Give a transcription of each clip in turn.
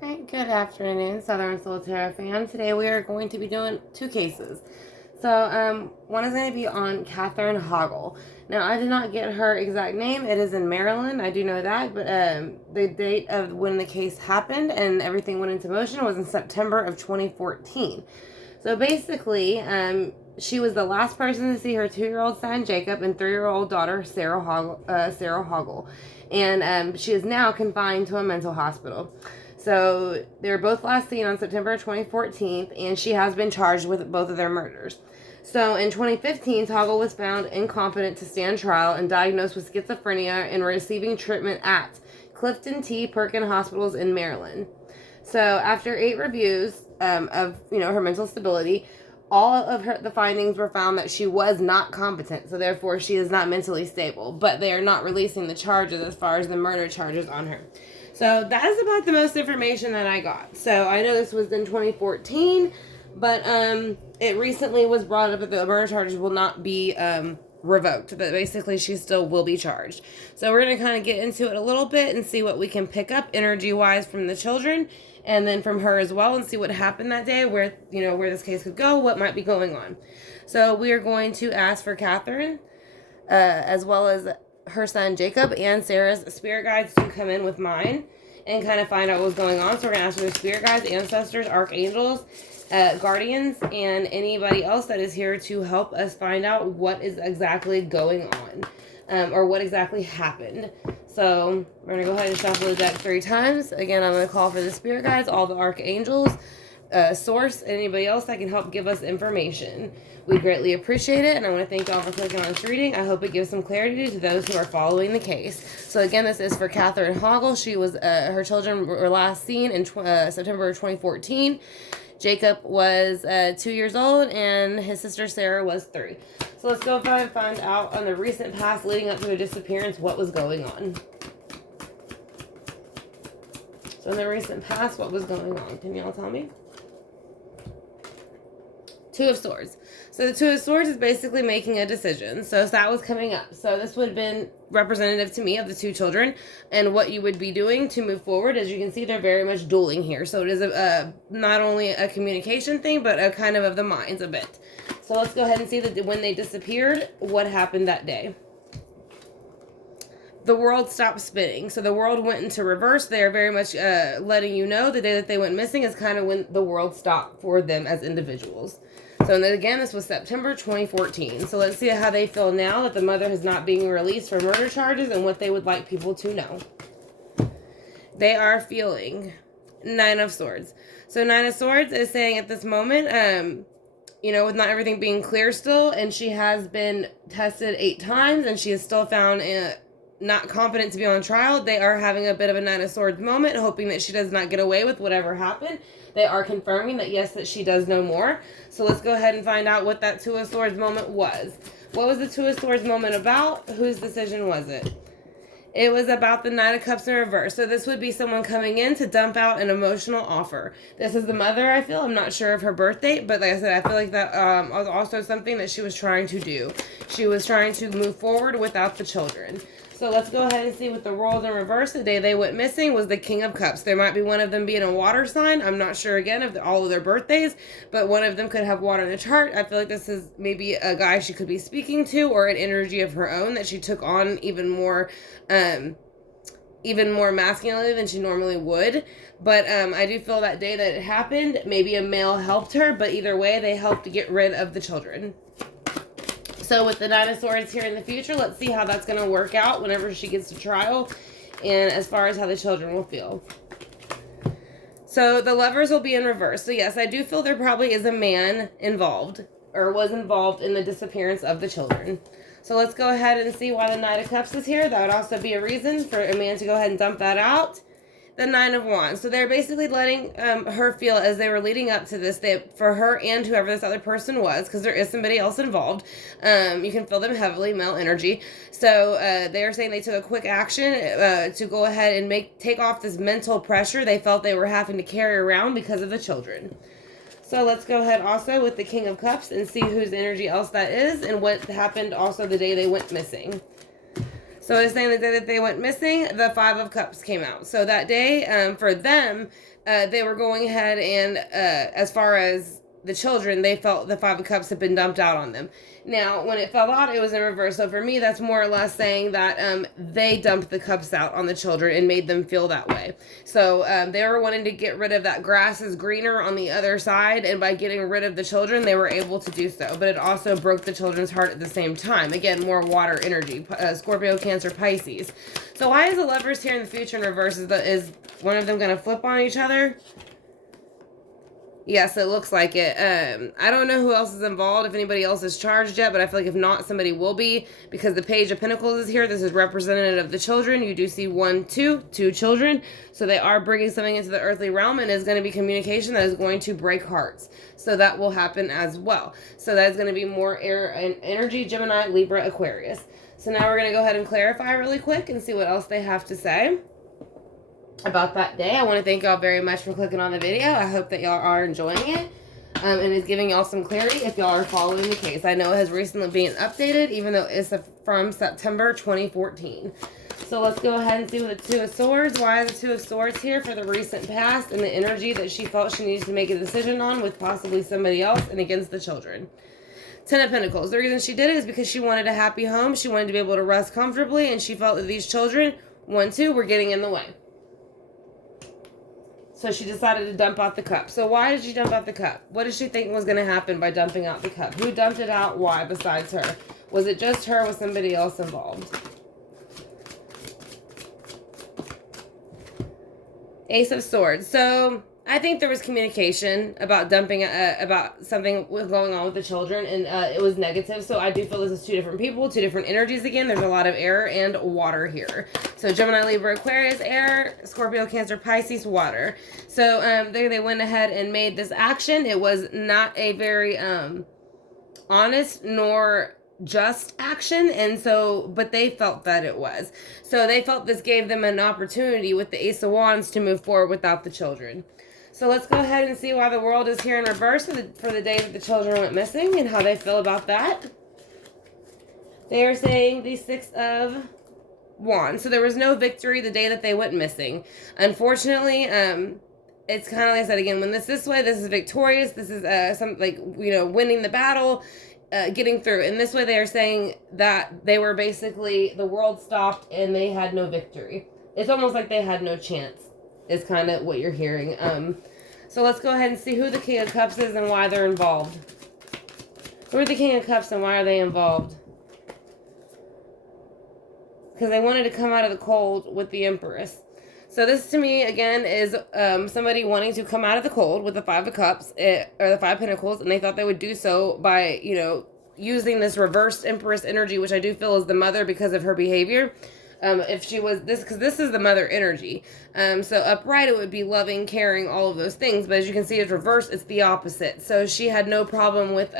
Hi, good afternoon, Southern Soul Tarot fan. Today we are going to be doing two cases. So, one is going to be on Catherine Hoggle. Now, I did not get her exact name. It is in Maryland. I do know that, but the date of when the case happened and everything went into motion was in September of 2014. So basically, she was the last person to see her 2-year-old son Jacob and 3-year-old daughter Sarah Hoggle, and she is now confined to a mental hospital. So they were both last seen on September 2014, and she has been charged with both of their murders. So in 2015, Hoggle was found incompetent to stand trial and diagnosed with schizophrenia and receiving treatment at Clifton T. Perkin Hospitals in Maryland. So after 8 reviews of her mental stability, all of the findings were found that she was not competent. So therefore, she is not mentally stable. But they are not releasing the charges as far as the murder charges on her. So that is about the most information that I got. So I know this was in 2014, but it recently was brought up that the murder charges will not be revoked. That basically she still will be charged. So we're going to kind of get into it a little bit and see what we can pick up energy wise from the children and then from her as well, and see what happened that day, where this case could go, what might be going on. So we are going to ask for Catherine, as well as her son Jacob and Sarah's spirit guides to come in with mine and kind of find out what's going on. So we're going to ask for their spirit guides, ancestors, archangels, guardians, and anybody else that is here to help us find out what is exactly going on, or what exactly happened. So we're going to go ahead and shuffle the deck 3 times. Again, I'm going to call for the spirit guides, all the archangels, source, and anybody else that can help give us information. We greatly appreciate it, and I want to thank y'all for clicking on this reading. I hope it gives some clarity to those who are following the case. So again, this is for Catherine Hoggle. She was her children were last seen in September of 2014. Jacob was 2 years old, and his sister Sarah was 3. So let's go find out on the recent past leading up to their disappearance what was going on. So in the recent past, what was going on? Can y'all tell me? 2 of Swords. So the 2 of Swords is basically making a decision. So that was coming up. So this would have been representative to me of the 2 children and what you would be doing to move forward. As you can see, they're very much dueling here. So it is not only a communication thing, but a kind of the minds a bit. So let's go ahead and see that when they disappeared, what happened that day. The world stopped spinning. So the world went into reverse. They are very much letting you know the day that they went missing is kind of when the world stopped for them as individuals. So and then again, this was September 2014. So let's see how they feel now that the mother is not being released for murder charges and what they would like people to know. They are feeling 9 of Swords. So 9 of Swords is saying at this moment, with not everything being clear still, and she has been tested 8 times, and she is still found not competent to be on trial. They are having a bit of a 9 of Swords moment, hoping that she does not get away with whatever happened. They are confirming that yes, that she does know more. So let's go ahead and find out what that 2 of Swords moment was. What was the 2 of Swords moment about? Whose decision was it? It was about the Knight of Cups in reverse. So this would be someone coming in to dump out an emotional offer. This is the mother, I feel. I'm not sure of her birth date, but like I said, I feel like that was also something that she was trying to do. She was trying to move forward without the children. So let's go ahead and see what the world in reverse. The day they went missing was the King of Cups. There might be one of them being a water sign. I'm not sure again of all of their birthdays, but one of them could have water in the chart. I feel like this is maybe a guy she could be speaking to, or an energy of her own that she took on even more masculinely than she normally would. But I do feel that day that it happened, maybe a male helped her, but either way, they helped to get rid of the children. So with the 9 of Swords here in the future, let's see how that's going to work out whenever she gets to trial, and as far as how the children will feel. So the Lovers will be in reverse. So yes, I do feel there probably is a man involved, or was involved in the disappearance of the children. So let's go ahead and see why the Knight of Cups is here. That would also be a reason for a man to go ahead and dump that out. The 9 of Wands. So they're basically letting her feel, as they were leading up to this, for her and whoever this other person was, because there is somebody else involved, you can feel them heavily, male energy. So they are saying they took a quick action to go ahead and take off this mental pressure they felt they were having to carry around because of the children. So let's go ahead also with the King of Cups and see whose energy else that is and what happened also the day they went missing. So it's saying the day that they went missing, the Five of Cups came out. So that day, for them, they were going ahead and, as far as the children, they felt the Five of Cups had been dumped out on them. Now, when it fell out, it was in reverse. So for me, that's more or less saying that they dumped the cups out on the children and made them feel that way. So they were wanting to get rid of that grass is greener on the other side, and by getting rid of the children, they were able to do so. But it also broke the children's heart at the same time. Again, more water energy, Scorpio, Cancer, Pisces. So why is the Lovers here in the future in reverse? Is one of them going to flip on each other? Yes, it looks like it. I don't know who else is involved, if anybody else is charged yet, but I feel like if not, somebody will be, because the Page of Pentacles is here. This is representative of the children. You do see two children. So they are bringing something into the earthly realm, and is going to be communication that is going to break hearts. So that will happen as well. So that is going to be more air and energy, Gemini, Libra, Aquarius. So now we're going to go ahead and clarify really quick and see what else they have to say about that day. I want to thank y'all very much for clicking on the video. I hope that y'all are enjoying it, and is giving y'all some clarity if y'all are following the case. I know it has recently been updated, even though it's from September 2014. So let's go ahead and see with the Two of Swords. Why are the Two of Swords here for the recent past and the energy that she felt she needed to make a decision on with possibly somebody else and against the children? Ten of Pentacles. The reason she did it is because she wanted a happy home. She wanted to be able to rest comfortably, and she felt that these children, were getting in the way. So she decided to dump out the cup. So why did she dump out the cup? What did she think was going to happen by dumping out the cup? Who dumped it out? Why besides her? Was it just her? Was somebody else involved? Ace of Swords. So I think there was communication about dumping, about something was going on with the children, and it was negative. So I do feel this is two different people, two different energies again. There's a lot of air and water here. So Gemini, Libra, Aquarius, air, Scorpio, Cancer, Pisces, water. So they went ahead and made this action. It was not a very honest nor just action, and so, but they felt that it was. So they felt this gave them an opportunity with the Ace of Wands to move forward without the children. So let's go ahead and see why the world is here in reverse for the day that the children went missing and how they feel about that. They are saying the Six of Wands. So there was no victory the day that they went missing. Unfortunately, it's kind of like I said again, when this way, this is victorious. This is some, like, winning the battle, getting through. And this way they are saying that they were basically, the world stopped and they had no victory. It's almost like they had no chance, is kind of what you're hearing. So let's go ahead and see who the King of Cups is and why they're involved. Who are the King of Cups and why are they involved? Because they wanted to come out of the cold with the Empress. So this to me, again, is somebody wanting to come out of the cold with the Five of Cups, or the Five of Pentacles, and they thought they would do so by, using this reversed Empress energy, which I do feel is the mother because of her behavior. If she was this, because this is the mother energy. So upright, it would be loving, caring, all of those things. But as you can see, it's reversed. It's the opposite. So she had no problem with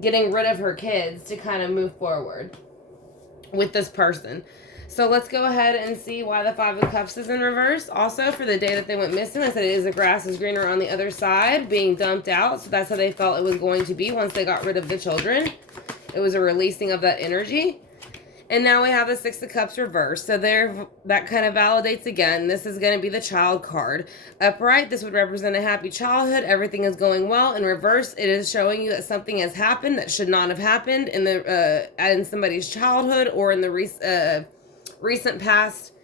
getting rid of her kids to kind of move forward with this person. So let's go ahead and see why the Five of Cups is in reverse. Also, for the day that they went missing, I said it is the grass is greener on the other side, being dumped out. So that's how they felt it was going to be once they got rid of the children. It was a releasing of that energy. And now we have the Six of Cups reversed. So there, that kind of validates again. This is going to be the child card. Upright, this would represent a happy childhood. Everything is going well. In reverse, it is showing you that something has happened that should not have happened in somebody's childhood or in the recent past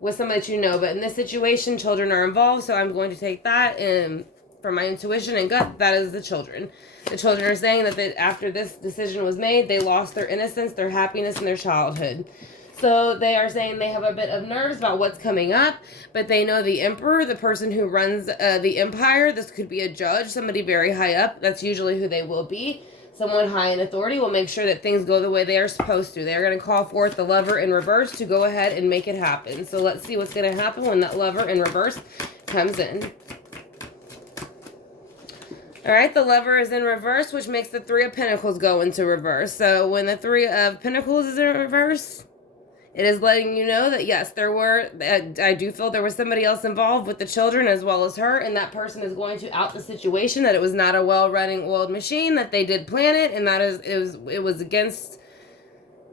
with somebody that you know. But in this situation, children are involved. So I'm going to take that and from my intuition and gut, that is the children. The children are saying that after this decision was made, they lost their innocence, their happiness, and their childhood. So they are saying they have a bit of nerves about what's coming up, but they know the emperor, the person who runs the empire. This could be a judge, somebody very high up. That's usually who they will be. Someone high in authority will make sure that things go the way they are supposed to. They are going to call forth the lover in reverse to go ahead and make it happen. So let's see what's going to happen when that lover in reverse comes in. All right, the lover is in reverse, which makes the Three of Pentacles go into reverse. So when the Three of Pentacles is in reverse, it is letting you know that, yes, I do feel there was somebody else involved with the children as well as her, and that person is going to out the situation, that it was not a well-running oiled machine, that they did plan it, and that it was against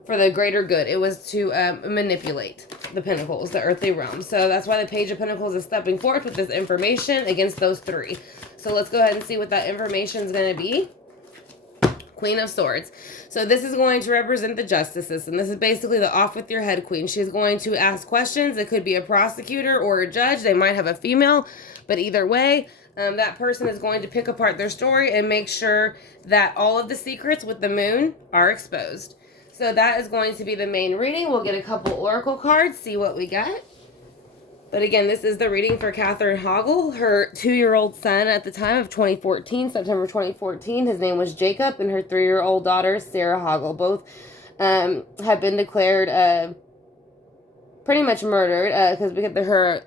for the greater good. It was to manipulate the Pentacles, the earthly realm. So that's why the Page of Pentacles is stepping forth with this information against those three. So let's go ahead and see what that information is going to be. Queen of Swords. So this is going to represent the justice system. This is basically the off with your head queen. She's going to ask questions. It could be a prosecutor or a judge. They might have a female, but either way, that person is going to pick apart their story and make sure that all of the secrets with the moon are exposed. So that is going to be the main reading. We'll get a couple oracle cards, see what we got. But again, this is the reading for Katherine Hoggle. Her 2-year-old son at the time of 2014, September 2014, his name was Jacob, and her 3-year-old daughter, Sarah Hoggle. Both have been declared pretty much murdered because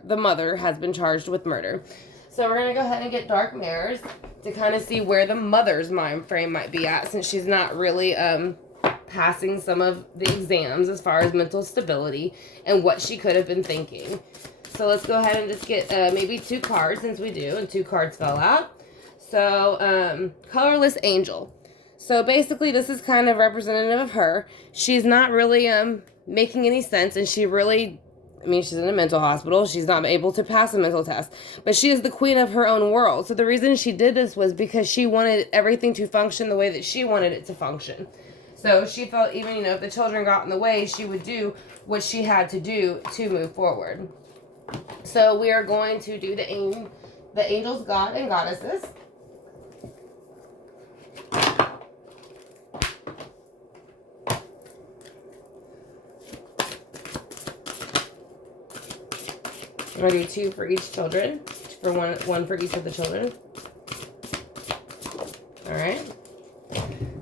the mother has been charged with murder. So we're going to go ahead and get dark mirrors to kind of see where the mother's mind frame might be at, since she's not really passing some of the exams as far as mental stability and what she could have been thinking. So let's go ahead and just get maybe 2 cards, since we do, and 2 cards fell out. So, Colorless Angel. So basically this is kind of representative of her. She's not really making any sense, and she really, I mean, she's in a mental hospital. She's not able to pass a mental test, but she is the queen of her own world. So the reason she did this was because she wanted everything to function the way that she wanted it to function. So she felt even, you know, if the children got in the way, she would do what she had to do to move forward. So we are going to do the angels, God, and goddesses. I'm going to do 2 for each children, for one for each of the children. All right.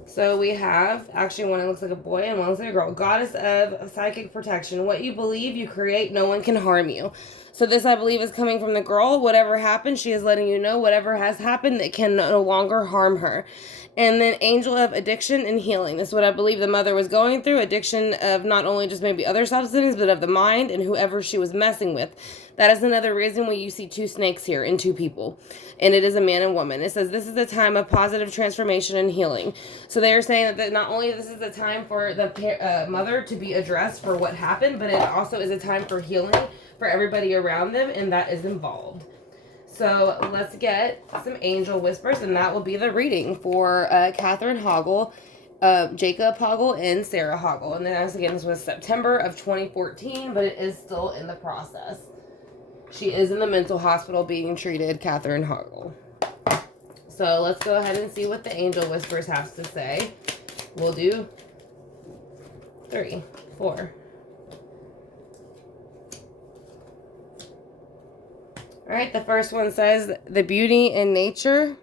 So we have, actually, one that looks like a boy and one looks like a girl. Goddess of psychic protection. What you believe, you create. No one can harm you. So this, I believe, is coming from the girl. Whatever happened, she is letting you know whatever has happened, it can no longer harm her. And then Angel of Addiction and Healing. This is what I believe the mother was going through. Addiction of not only just maybe other substances, but of the mind and whoever she was messing with. That is another reason why you see 2 snakes here and 2 people. And it is a man and woman. It says this is a time of positive transformation and healing. So they are saying that not only this is a time for the mother to be addressed for what happened, but it also is a time for healing for everybody around them, and that is involved. So let's get some angel whispers, and that will be the reading for Katherine Hoggle, Jacob Hoggle, and Sarah Hoggle. And then, again, this was September of 2014, but it is still in the process. She is in the mental hospital being treated, Katherine Hoggle. So let's go ahead and see what the angel whispers have to say. We'll do 3, 4. All right, the first one says, the beauty in nature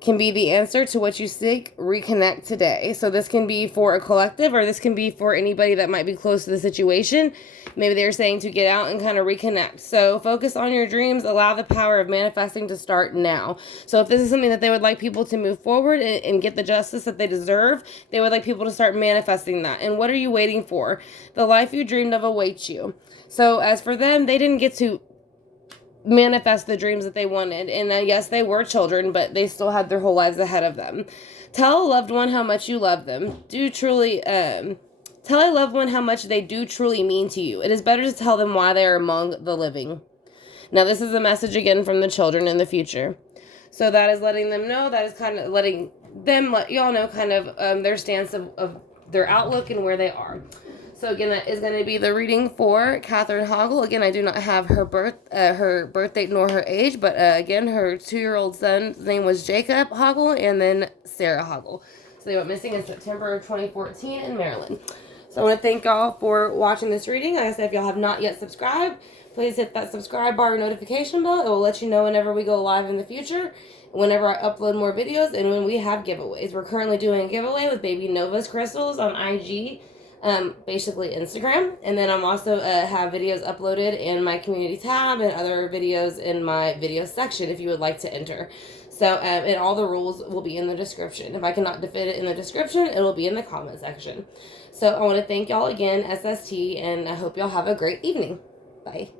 can be the answer to what you seek. Reconnect today. So this can be for a collective, or this can be for anybody that might be close to the situation. Maybe they're saying to get out and kind of reconnect. So focus on your dreams. Allow the power of manifesting to start now. So if this is something that they would like people to move forward and get the justice that they deserve, they would like people to start manifesting that. And what are you waiting for? The life you dreamed of awaits you. So as for them, they didn't get to manifest the dreams that they wanted. And yes, they were children, but they still had their whole lives ahead of them. Tell a loved one how much you love them. Tell a loved one how much they do truly mean to you. It is better to tell them why they are among the living. Now, this is a message again from the children in the future. So that is letting them know, that is kind of letting them let y'all know kind of their stance of their outlook and where they are. So again, that is going to be the reading for Katherine Hoggle. Again, I do not have her birth date nor her age, but again, her 2-year-old son's name was Jacob Hoggle, and then Sarah Hoggle. So they went missing in September of 2014 in Maryland. So I want to thank y'all for watching this reading. Like I said, if y'all have not yet subscribed, please hit that subscribe bar or notification bell. It will let you know whenever we go live in the future, whenever I upload more videos, and when we have giveaways. We're currently doing a giveaway with Baby Nova's crystals on IG. Basically Instagram, and then I'm also have videos uploaded in my community tab and other videos in my video section if you would like to enter. So and all the rules will be in the description. If I cannot fit it in the description, it will be in the comment section. So I want to thank y'all again, SST, and I hope y'all have a great evening. Bye.